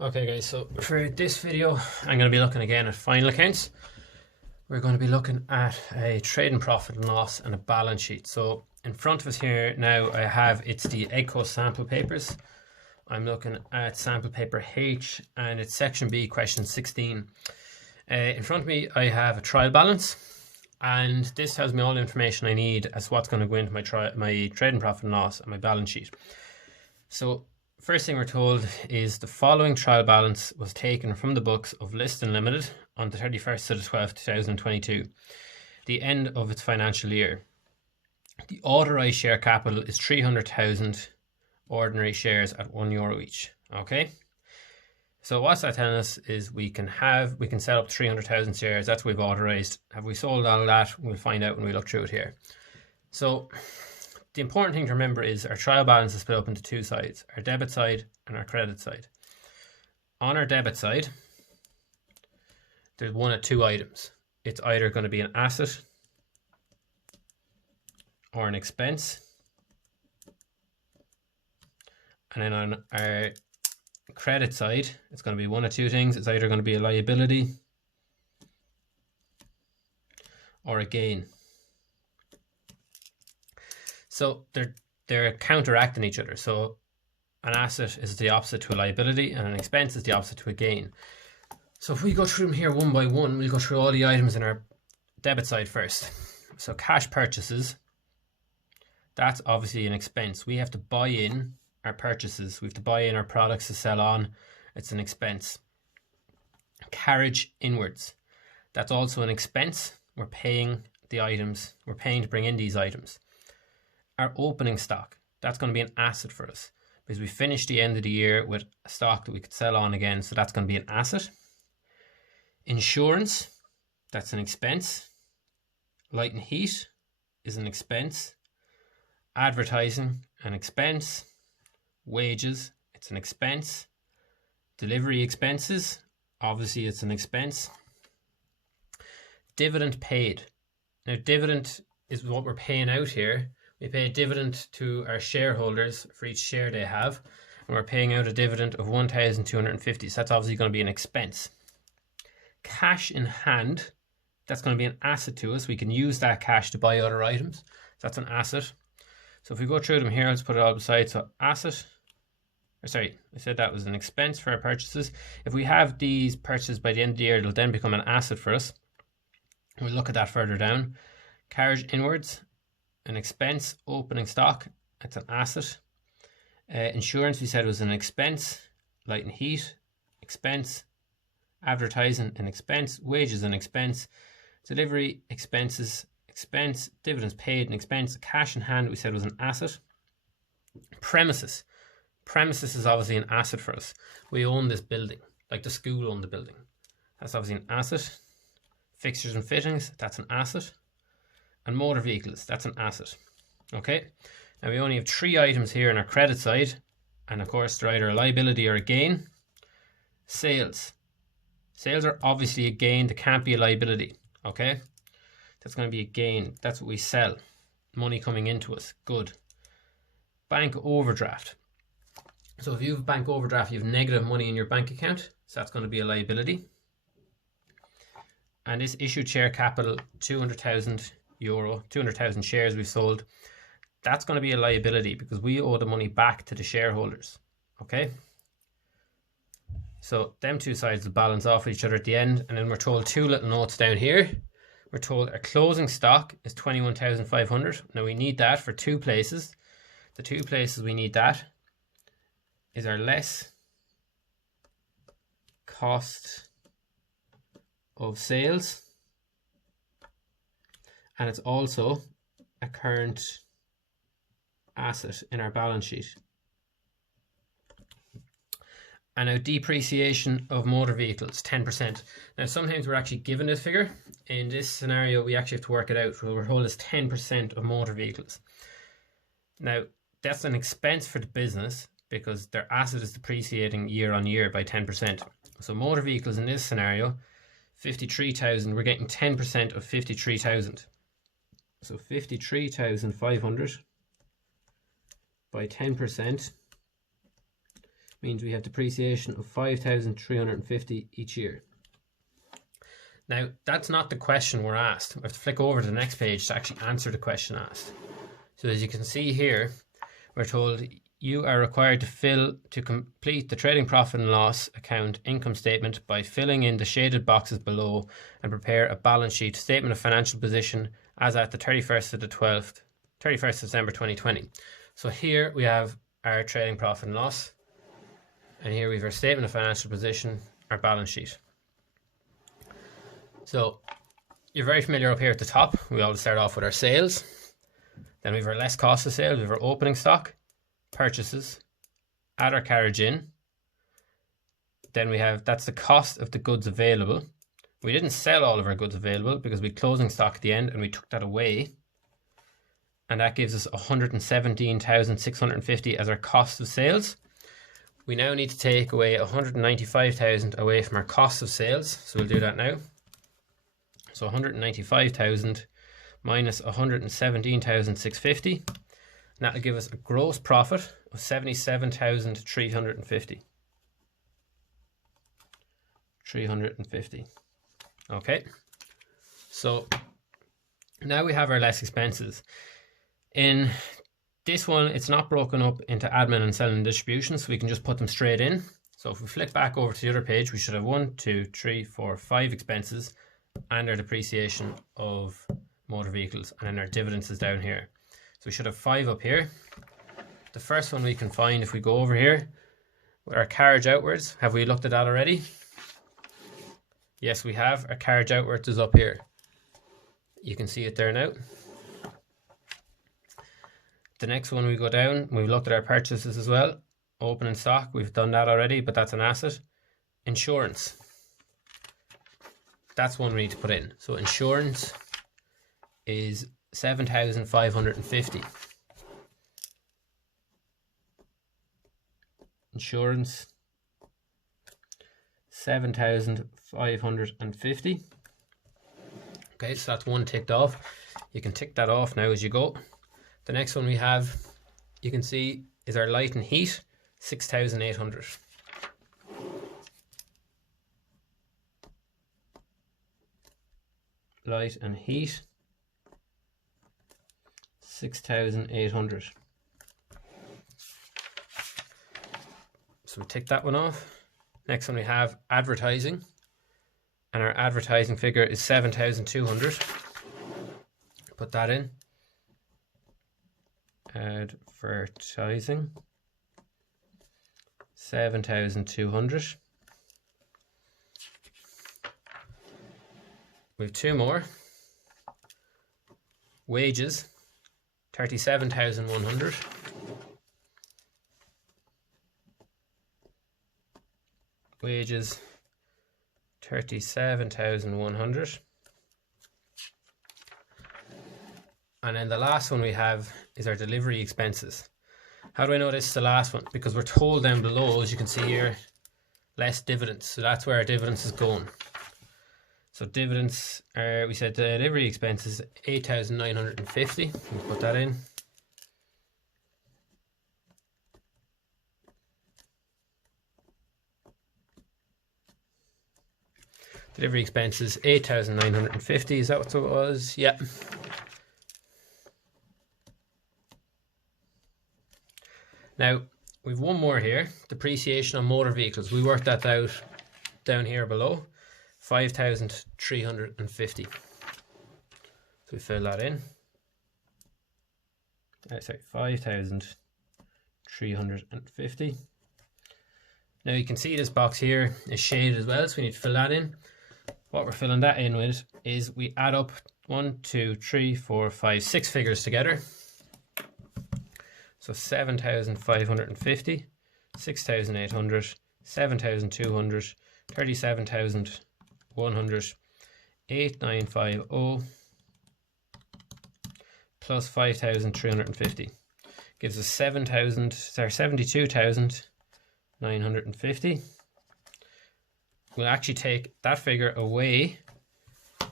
Okay guys, so for this video I'm going to be looking again at final accounts. We're going to be looking at a trading profit and loss and a balance sheet. So in front of us here now it's the EGCO sample papers. I'm looking at sample paper H and it's section B, question 16. In front of me I have a trial balance, and this tells me all the information I need as what's going to go into my trading profit and loss and my balance sheet. So first thing we're told is the following trial balance was taken from the books of Liston Limited on the 31st of the 12th, 2022, the end of its financial year. The authorised share capital is 300,000 ordinary shares at €1 each. Okay, so what's that telling us is we can set up 300,000 shares. That's what we've authorised. Have we sold all of that? We'll find out when we look through it here. So the important thing to remember is our trial balance is split up into two sides, our debit side and our credit side. On our debit side, there's one of two items. It's either going to be an asset or an expense. And then on our credit side, it's going to be one of two things. It's either going to be a liability or a gain. So they're counteracting each other. So an asset is the opposite to a liability and an expense is the opposite to a gain. So if we go through them here one by one, we'll go through all the items in our debit side first. So cash purchases, that's obviously an expense. We have to buy in our purchases. We have to buy in our products to sell on. It's an expense. Carriage inwards, that's also an expense. We're paying the items. We're paying to bring in these items. Our opening stock, that's going to be an asset for us because we finished the end of the year with a stock that we could sell on again. So that's going to be an asset. Insurance, that's an expense. Light and heat is an expense. Advertising, an expense. Wages, it's an expense. Delivery expenses, obviously it's an expense. Dividend paid. Now dividend is what we're paying out here. We pay a dividend to our shareholders for each share they have, and we're paying out a dividend of 1,250. So that's obviously going to be an expense. Cash in hand, that's going to be an asset to us. We can use that cash to buy other items. So that's an asset. So if we go through them here, let's put it all beside. So asset, or sorry, I said that was an expense for our purchases. If we have these purchases by the end of the year, it'll then become an asset for us. We'll look at that further down. Carriage inwards, an expense. Opening stock, it's an asset. Insurance, we said, was an expense. Light and heat, expense. Advertising, an expense. Wages, an expense. Delivery expenses, expense. Dividends paid, an expense. Cash in hand, we said, was an asset. Premises. Premises is obviously an asset for us. We own this building, like the school owned the building. That's obviously an asset. Fixtures and fittings, that's an asset. And motor vehicles, that's an asset. Okay, now we only have three items here on our credit side, and of course they're either a liability or a gain. Sales. Sales are obviously a gain. They can't be a liability. Okay, that's going to be a gain. That's what we sell. Money coming into us. Good. Bank overdraft. So if you have a bank overdraft, you have negative money in your bank account. So that's going to be a liability. And this issued share capital, €200,000, 200,000 shares we've sold. That's going to be a liability because we owe the money back to the shareholders. Okay. So them two sides will balance off each other at the end. And then we're told two little notes down here. We're told our closing stock is 21,500. Now we need that for two places. The two places we need that is our less cost of sales, and it's also a current asset in our balance sheet. And now depreciation of motor vehicles, 10%. Now sometimes we're actually given this figure. In this scenario, we actually have to work it out. So we're told it's 10% of motor vehicles. Now that's an expense for the business because their asset is depreciating year on year by 10%. So motor vehicles in this scenario, 53,000, we're getting 10% of 53,000. So 53,500 by 10% means we have depreciation of 5,350 each year. Now, that's not the question we're asked. We have to flick over to the next page to actually answer the question asked. So as you can see here, we're told you are required to complete the trading profit and loss account income statement by filling in the shaded boxes below and prepare a balance sheet statement of financial position as at the 31st of December 2020. So here we have our trading profit and loss, and here we have our statement of financial position, our balance sheet. So you're very familiar up here at the top. We always start off with our sales. Then we have our less cost of sales, we have our opening stock, purchases, add our carriage in. Then we have, that's the cost of the goods available. We didn't sell all of our goods available because we had closing stock at the end and we took that away. And that gives us 117,650 as our cost of sales. We now need to take away 195,000 away from our cost of sales. So we'll do that now. So 195,000 minus 117,650. That will give us a gross profit of 77,350. 350. Okay. So now we have our less expenses. In this one, it's not broken up into admin and selling and distribution, so we can just put them straight in. So if we flick back over to the other page, we should have 1, 2, 3, 4, 5 expenses and our depreciation of motor vehicles, and then our dividends is down here. So we should have 5 up here. The first one we can find if we go over here with our carriage outwards. Have we looked at that already? Yes, we have. Our carriage outwards is up here. You can see it there now. The next one we go down, we've looked at our purchases as well. Opening stock, we've done that already, but that's an asset. Insurance. That's one we need to put in. So insurance is 7,550. Insurance 7,550. Okay, so that's one ticked off. You can tick that off now as you go. The next one we have, you can see, is our light and heat, 6,800. Light and heat, 6,800. So we tick that one off. Next one we have advertising, and our advertising figure is 7,200. Put that in. Advertising, 7,200. We have 2 more. Wages, 37,100. Wages, 37,100. And then the last one we have is our delivery expenses. How do I know this is the last one? Because we're told down below, as you can see here, less dividends. So that's where our dividends is going. So dividends are, we said the delivery expenses, 8,950. We'll put that in. Delivery expenses, 8,950. Is that what it was? Yeah. Now, we've one more here, depreciation on motor vehicles. We worked that out down here below, 5,350. So we fill that in. Sorry, 5,350. Now you can see this box here is shaded as well, so we need to fill that in. What we're filling that in with is we add up 1, 2, 3, 4, 5, 6 figures together. So 7,550, 6,800, 7,200, 37,100, 8,950 plus 5,350 gives us 72,950. We'll actually take that figure away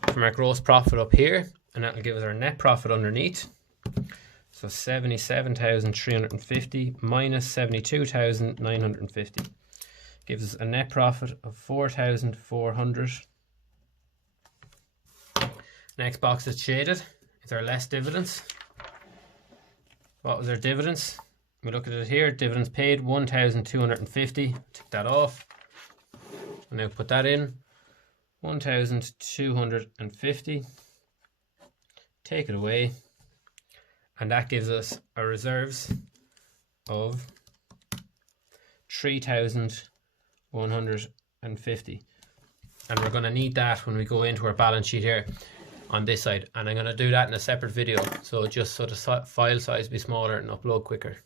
from our gross profit up here, and that will give us our net profit underneath. So 77,350 minus 72,950 gives us a net profit of 4,400. Next box that's shaded is our less dividends. What was our dividends? We look at it here, dividends paid 1,250, tick that off. We'll now put that in, 1,250, take it away, and that gives us our reserves of 3,150. And we're going to need that when we go into our balance sheet here on this side, and I'm going to do that in a separate video, so just so the file size be smaller and upload quicker.